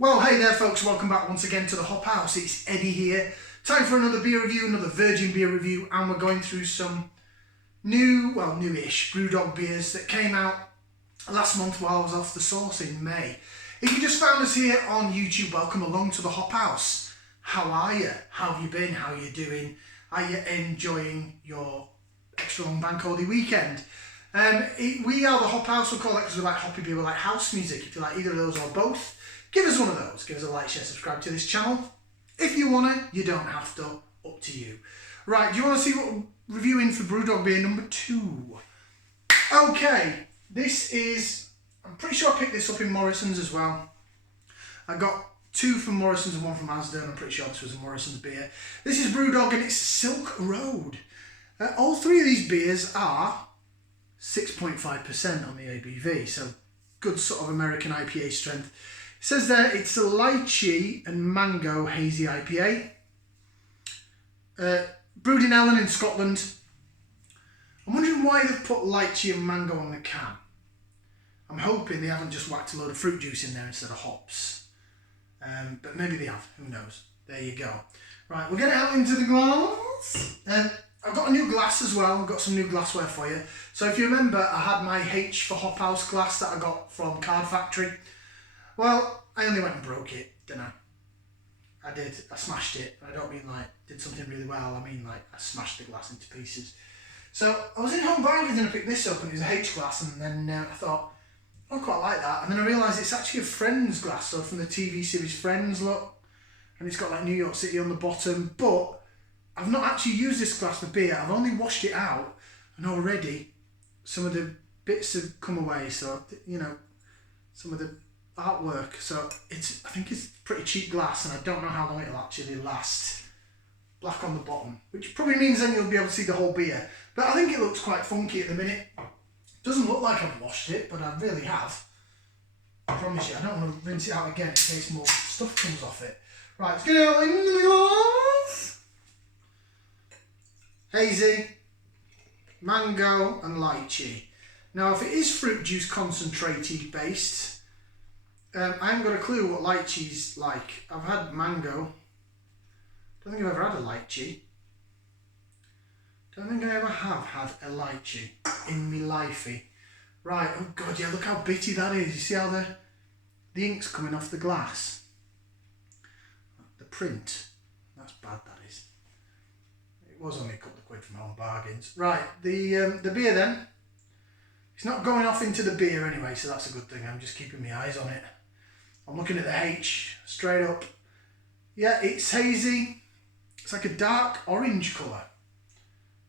Well, hey there folks, welcome back once again to the Hop House. It's Eddie here. Time for another beer review, another virgin beer review, and we're going through some newish Brewdog beers that came out last month while I was off the sauce in May. If you just found us here on YouTube, welcome along to the Hop House. How are you? How have you been? How are you doing? Are you enjoying your extra long bank holiday weekend? We are the Hop House. We'll call that because we like hoppy beer, we like house music. If you like either of those or both, give us one of those. Give us a like, share, subscribe to this channel. If you want to, you don't have to. Up to you. Right, do you want to see what we're reviewing for Brewdog beer number 2? Okay, this is, I'm pretty sure I picked this up in Morrisons as well. I got 2 from Morrisons and 1 from Asda, and I'm pretty sure this was a Morrisons beer. This is Brewdog and it's Silk Road. All 3 of these beers are 6.5% on the ABV, so good sort of American IPA strength. It says there it's a Lychee and Mango Hazy IPA. Brewed in Ellen in Scotland. I'm wondering why they've put Lychee and Mango on the can. I'm hoping they haven't just whacked a load of fruit juice in there instead of hops. But maybe they have, who knows. There you go. Right, we'll get it out into the glass. I've got a new glass as well. I've got some new glassware for you. So if you remember, I had my H for Hop House glass that I got from Card Factory. Well, I only went and broke it, didn't I? I did. I smashed it. I don't mean like did something really well. I mean like I smashed the glass into pieces. So I was in Home Bargains and I picked this up and it was a H glass, and then I thought, I quite like that. And then I realised it's actually a Friends glass, so from the TV series Friends, look. And it's got like New York City on the bottom. But I've not actually used this glass for beer. I've only washed it out, and already some of the bits have come away. So, you know, some of the artwork. So I think it's pretty cheap glass, and I don't know how long it'll actually last. Black on the bottom, which probably means then you'll be able to see the whole beer. But I think it looks quite funky at the minute. Doesn't look like I've washed it, but I really have. I promise you, I don't want to rinse it out again in case more stuff comes off it. Right, let's get it out into the glass. Hazy, mango and lychee. Now if it is fruit juice concentrated based, I haven't got a clue what lychee's like. I've had mango. Don't think I've ever had a lychee. Don't think I ever have had a lychee in me lifey. Right, oh god, yeah, look how bitty that is. You see how the ink's coming off the glass? The print, that's bad, that is. It was only a couple of quid from Home Bargains. Right, the beer then. It's not going off into the beer anyway, so that's a good thing. I'm just keeping my eyes on it. I'm looking at the H, straight up. Yeah, it's hazy. It's like a dark orange colour.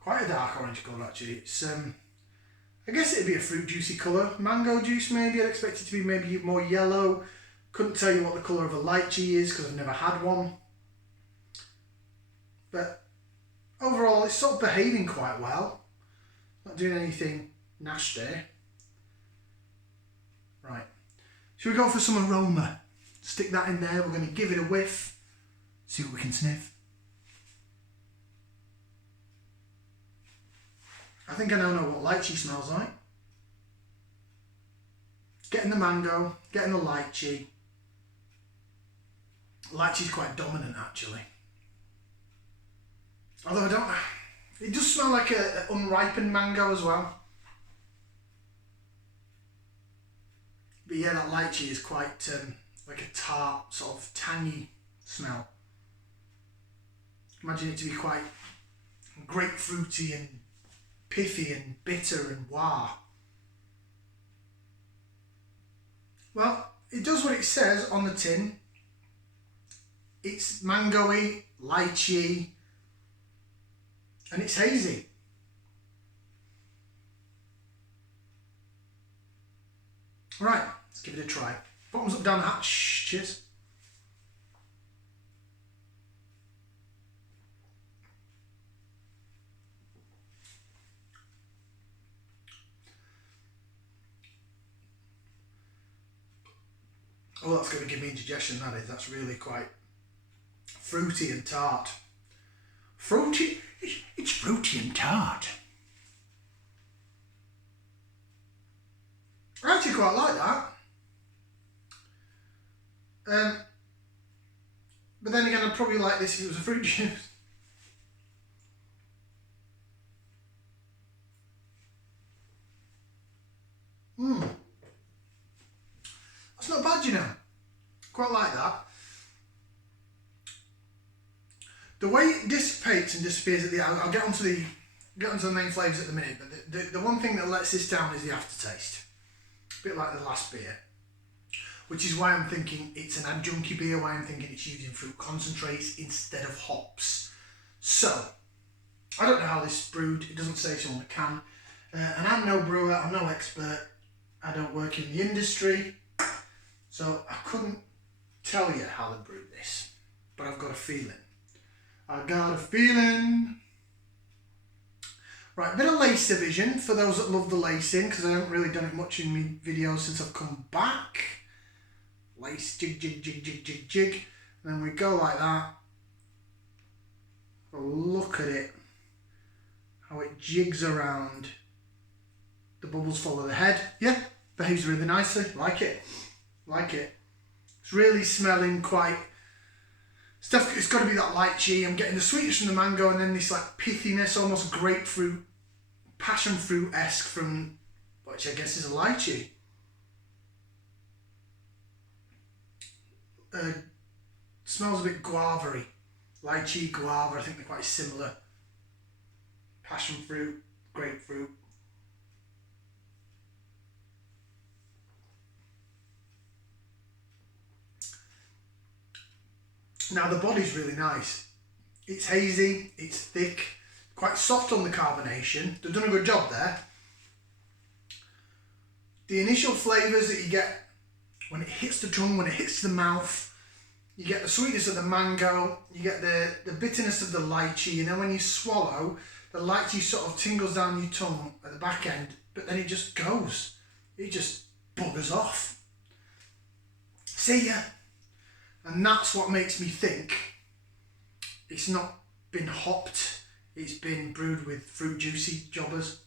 Quite a dark orange colour actually. It's I guess it'd be a fruit juicy colour. Mango juice maybe. I'd expect it to be maybe more yellow. Couldn't tell you what the colour of a lychee is because I've never had one. But overall it's sort of behaving quite well. Not doing anything nasty. Right. Should we go for some aroma? Stick that in there. We're going to give it a whiff. See what we can sniff. I think I now know what lychee smells like. Getting the mango, getting the lychee. Lychee's quite dominant actually. Although I don't, it does smell like a unripened mango as well. But yeah, that lychee is quite like a tart, sort of tangy smell. Imagine it to be quite grapefruity and pithy and bitter and wah. Well, it does what it says on the tin. It's mangoey, lychee, and it's hazy. Right, let's give it a try. Bottoms up, down the hatch. Cheers. Oh, that's going to give me indigestion, that is. That's really quite fruity and tart. Fruity? It's fruity and tart. I actually quite like that. But then again, I'd probably like this if it was a fruit juice. That's not bad, you know. Quite like that. The way it dissipates and disappears at the end, I'll get onto the main flavours at the minute, but the one thing that lets this down is the aftertaste. A bit like the last beer. Which is why I'm thinking it's an adjunct beer, why I'm thinking it's using fruit concentrates instead of hops. So, I don't know how this is brewed, it doesn't say so on the can. And I'm no brewer, I'm no expert, I don't work in the industry, so I couldn't tell you how they brewed this, but I've got a feeling. Right, bit of lace division for those that love the lacing, because I haven't really done it much in my videos since I've come back. Lace, jig, jig, jig, jig, jig, jig. And then we go like that. Look at it. How it jigs around. The bubbles follow the head. Yeah, behaves really nicely. Like it. Like it. It's really smelling quite... Stuff, it's got to be that lychee. I'm getting the sweetness from the mango and then this like pithiness, almost grapefruit, passion fruit-esque from, which I guess is a lychee. Smells a bit guava-y. Lychee, guava, I think they're quite similar. Passion fruit, grapefruit. Now the body's really nice. It's hazy, it's thick, quite soft on the carbonation. They've done a good job there. The initial flavours that you get when it hits the tongue, when it hits the mouth, you get the sweetness of the mango, you get the bitterness of the lychee, and then when you swallow, the lychee sort of tingles down your tongue at the back end, but then it just goes. It just buggers off. See ya. And that's what makes me think it's not been hopped, it's been brewed with fruit juicy jobbers.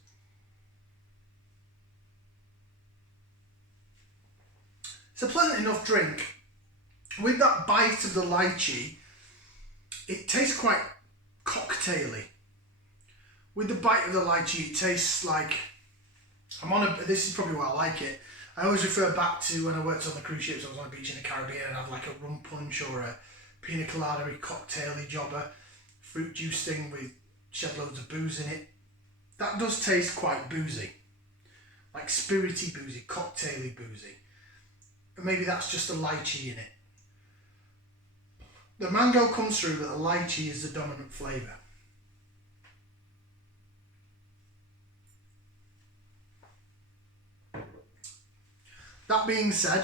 It's a pleasant enough drink. With that bite of the lychee, it tastes quite cocktaily. With the bite of the lychee, it tastes like this is probably why I like it. I always refer back to when I worked on the cruise ships. I was on a beach in the Caribbean and I'd have like a rum punch or a pina colada-y cocktail-y jobber, fruit juice thing with shed loads of booze in it. That does taste quite boozy, like spirity boozy, cocktail-y boozy. And maybe that's just the lychee in it. The mango comes through, but the lychee is the dominant flavour. That being said,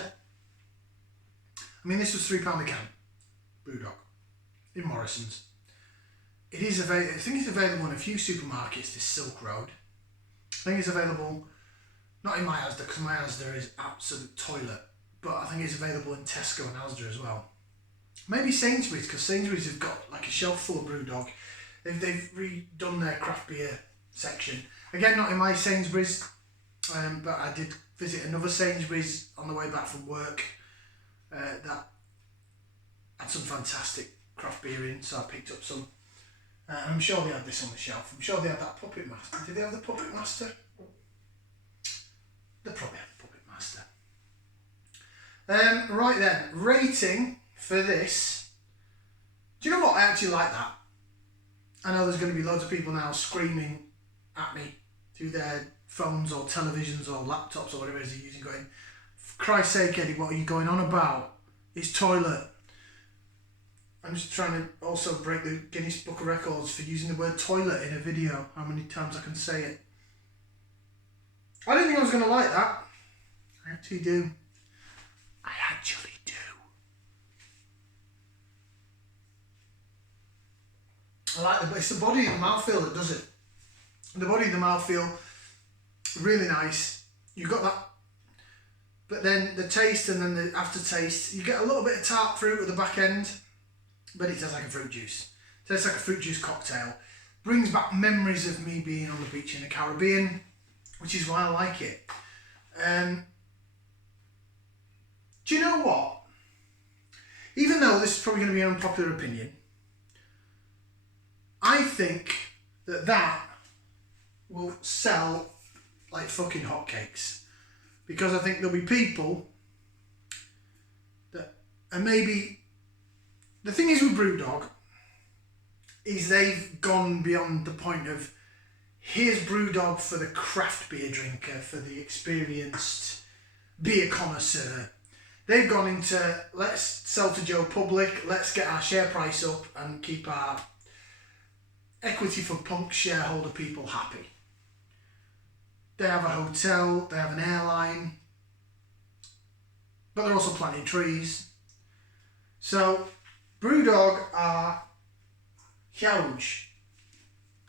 I mean, this was £3 a can, Brewdog, in Morrisons. It is available. I think it's available in a few supermarkets. This Silk Road. I think it's available not in my Asda because my Asda is absolute toilet, but I think it's available in Tesco and Asda as well. Maybe Sainsbury's, because Sainsbury's have got like a shelf full of Brewdog. They've redone their craft beer section. Again, not in my Sainsbury's, but I did visit another Sainsbury's on the way back from work that had some fantastic craft beer in, so I picked up some. And I'm sure they had this on the shelf. I'm sure they had that Puppet Master. Did they have the Puppet Master? They probably had the Puppet Master. Right then, rating for this. Do you know what? I actually like that. I know there's going to be loads of people now screaming at me through their phones or televisions or laptops or whatever it is they're using, going, for Christ's sake, Eddie, what are you going on about? It's toilet. I'm just trying to also break the Guinness Book of Records for using the word toilet in a video, how many times I can say it. I didn't think I was going to like that. I actually do. I actually do. I like it, but it's the body and the mouthfeel that does it. The body and the mouthfeel, really nice. You've got that, but then the taste and then the aftertaste, you get a little bit of tart fruit at the back end, but it tastes like a fruit juice. It tastes like a fruit juice cocktail. Brings back memories of me being on the beach in the Caribbean, which is why I like it. Do you know what? know this is probably going to be an unpopular opinion. I think that will sell like fucking hotcakes, because I think there'll be people that, and maybe the thing is with Brewdog is they've gone beyond the point of here's Brewdog for the craft beer drinker, for the experienced beer connoisseur. They've gone into, let's sell to Joe Public, let's get our share price up and keep our equity for punk shareholder people happy. They have a hotel, they have an airline, but they're also planting trees. So Brewdog are huge.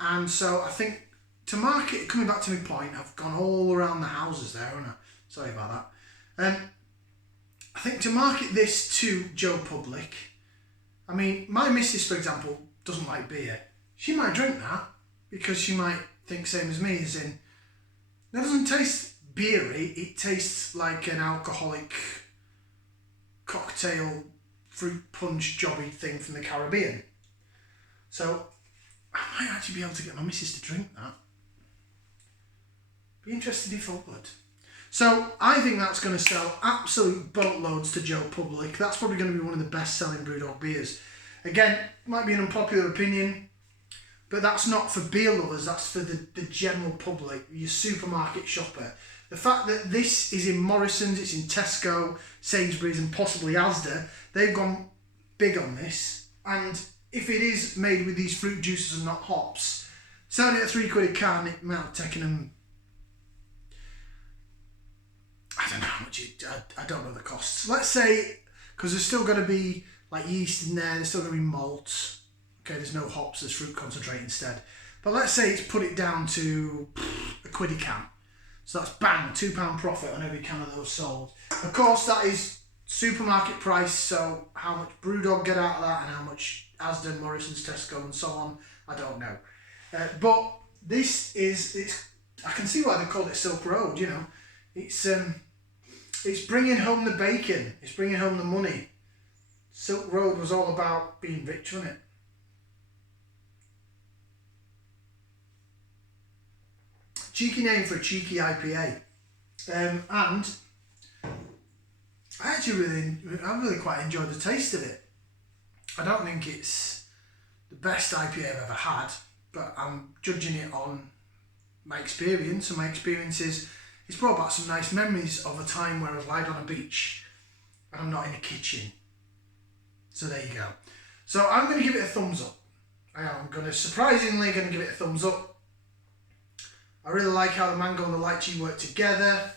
And so I think to market, coming back to my point, I've gone all around the houses there, haven't I? Sorry about that. I think to market this to Joe Public, I mean, my missus, for example, doesn't like beer. She might drink that because she might think same as me, as in, that doesn't taste beery, it tastes like an alcoholic cocktail fruit punch jobby thing from the Caribbean. So I might actually be able to get my missus to drink that. Be interested if I would. So I think that's going to sell absolute boatloads to Joe Public. That's probably going to be one of the best selling Brewdog beers. Again, might be an unpopular opinion, but that's not for beer lovers, that's for the general public, your supermarket shopper. The fact that this is in Morrisons, it's in Tesco, Sainsbury's and possibly Asda, they've gone big on this. And if it is made with these fruit juices and not hops, selling it at £3 a can, it might have taken them, I don't know how much, I don't know the costs. Let's say, because there's still going to be like yeast in there, there's still going to be malt. Okay, there's no hops, there's fruit concentrate instead. But let's say it's put it down to £1 a can. So that's bang, £2 profit on every can of those sold. Of course, that is supermarket price, so how much Brewdog get out of that and how much Asda, Morrisons, Tesco and so on, I don't know. But this is, I can see why they called it Silk Road, you know. It's bringing home the bacon, it's bringing home the money. Silk Road was all about being rich, wasn't it? Cheeky name for a cheeky IPA. And I really quite enjoyed the taste of it. I don't think it's the best IPA I've ever had, but I'm judging it on my experience, and my experience is it's brought back some nice memories of a time where I was lying on a beach and I'm not in a kitchen. So there you go. So I'm going to give it a thumbs up. Surprisingly going to give it a thumbs up. I really like how the mango and the lychee work together.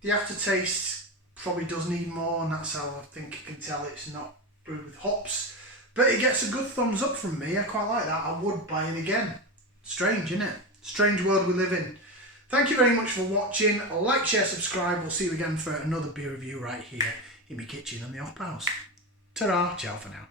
The aftertaste probably does need more, and that's how I think you can tell it's not brewed with hops. But it gets a good thumbs up from me. I quite like that. I would buy it again. Strange, isn't it? Strange world we live in. Thank you very much for watching. Like, share, subscribe. We'll see you again for another beer review right here in my kitchen on the Off House. Ta-ra. Ciao for now.